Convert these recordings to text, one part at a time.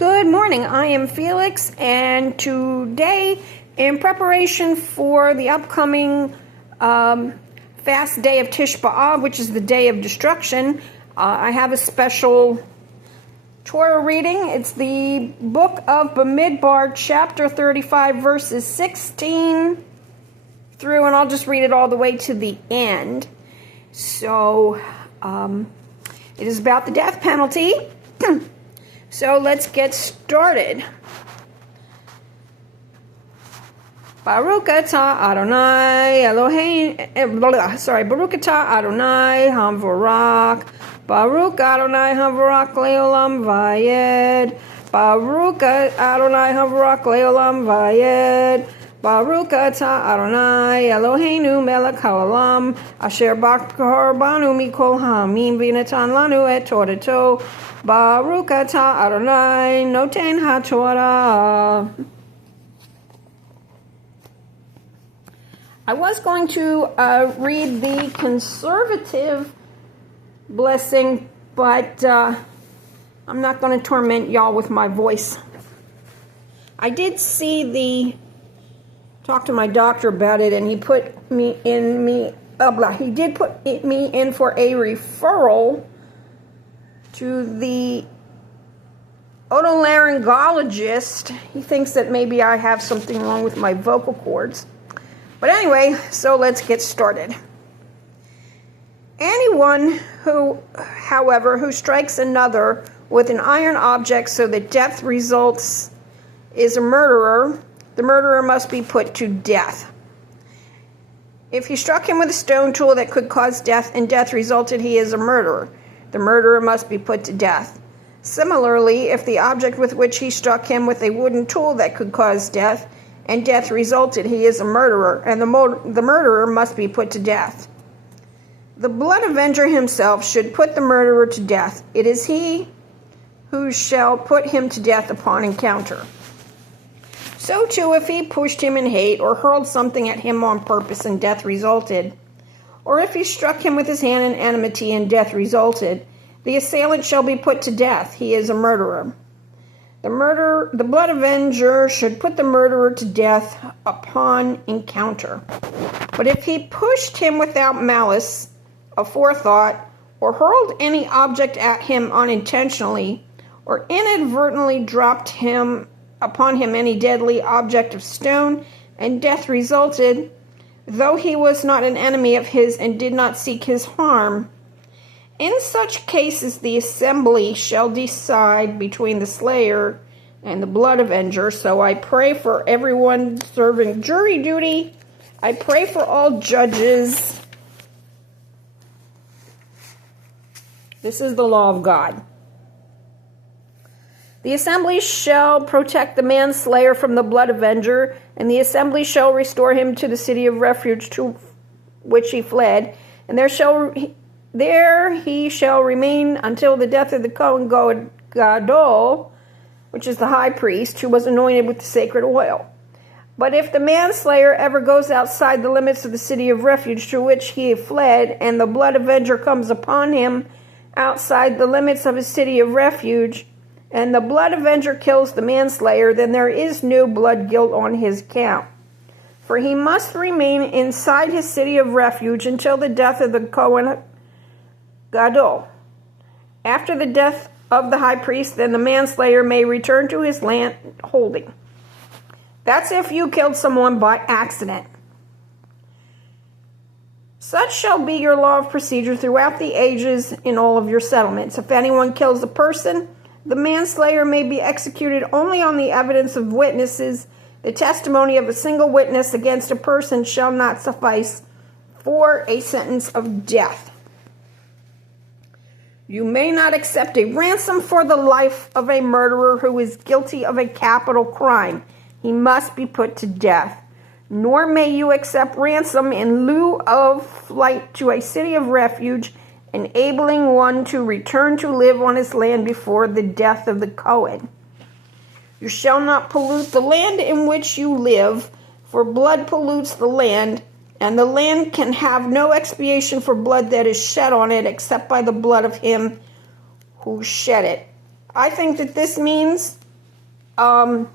Good morning. I am Felix, and today, in preparation for the upcoming fast day of Tish B'Av, which is the day of destruction, I have a special Torah reading. It's the book of Bamidbar, chapter 35, verses 16 through, and I'll just read it all the way to the end. So, it is about the death penalty. So let's get started. Baruch atah Adonai Eloheinu, Baruch atah Adonai Hamvarak, Baruch Adonai Hamvarak Leolam Vayed, Baruch Adonai Hamvarak Leolam Vayed, Baruch atah Adonai Eloheinu melech haolam, asher bachar banu mikol ha'amim v'natan lanu et torato. Baruch atah Adonai noten haTorah. I was going to read the conservative blessing, but I'm not going to torment y'all with my voice. I did talk to my doctor about it, and he put me in he did put me in for a referral to the otolaryngologist. He thinks that maybe I have something wrong with my vocal cords. But anyway, so let's get started. Anyone however, who strikes another with an iron object so that death results is a murderer. The murderer must be put to death. If he struck him with a stone tool that could cause death and death resulted, he is a murderer. The murderer must be put to death. Similarly, if the object with which he struck him with a wooden tool that could cause death and death resulted, he is a murderer, and the murderer must be put to death. The blood avenger himself should put the murderer to death. It is he who shall put him to death upon encounter. So too, if he pushed him in hate or hurled something at him on purpose and death resulted, or if he struck him with his hand in enmity and death resulted, the assailant shall be put to death. He is a murderer. The blood avenger should put the murderer to death upon encounter. But if he pushed him without malice, aforethought, or hurled any object at him unintentionally, or inadvertently dropped upon him any deadly object of stone, and death resulted, though he was not an enemy of his and did not seek his harm, in such cases the assembly shall decide between the slayer and the blood avenger. So I pray for everyone serving jury duty. I pray for all judges. This is the law of God. The assembly shall protect the manslayer from the blood avenger, and the assembly shall restore him to the city of refuge to which he fled, and there he shall remain until the death of the Kohen Gadol, which is the high priest, who was anointed with the sacred oil. But if the manslayer ever goes outside the limits of the city of refuge to which he fled, and the blood avenger comes upon him outside the limits of his city of refuge, and the blood avenger kills the manslayer, then there is no blood guilt on his account. For he must remain inside his city of refuge until the death of the Kohen Gadol. After the death of the high priest, then the manslayer may return to his land holding. That's if you killed someone by accident. Such shall be your law of procedure throughout the ages in all of your settlements. If anyone kills a person, the manslayer may be executed only on the evidence of witnesses. The testimony of a single witness against a person shall not suffice for a sentence of death. You may not accept a ransom for the life of a murderer who is guilty of a capital crime. He must be put to death. Nor may you accept ransom in lieu of flight to a city of refuge, enabling one to return to live on his land before the death of the Kohen. You shall not pollute the land in which you live, for blood pollutes the land, and the land can have no expiation for blood that is shed on it except by the blood of him who shed it. I think that this means that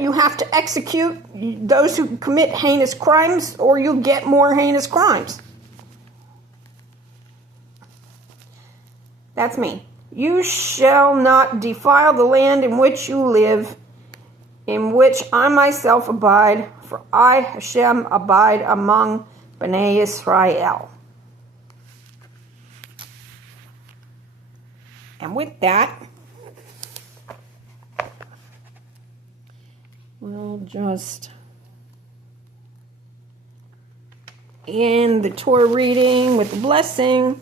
you have to execute those who commit heinous crimes, or you get more heinous crimes. That's me. You shall not defile the land in which you live, in which I myself abide, for I, Hashem, abide among Bnei Israel. And with that, we'll just end the Torah reading with the blessing.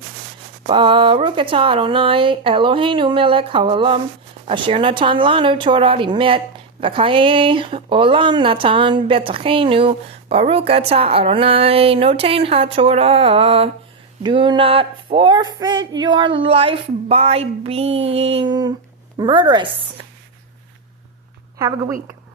Baruch atah Adonai Eloheinu melech haolam asher natan lanu Torah emet v'chayei olam natan betachenu. Baruch atah Adonai noten haTorah. Do not forfeit your life by being murderous. Have a good week.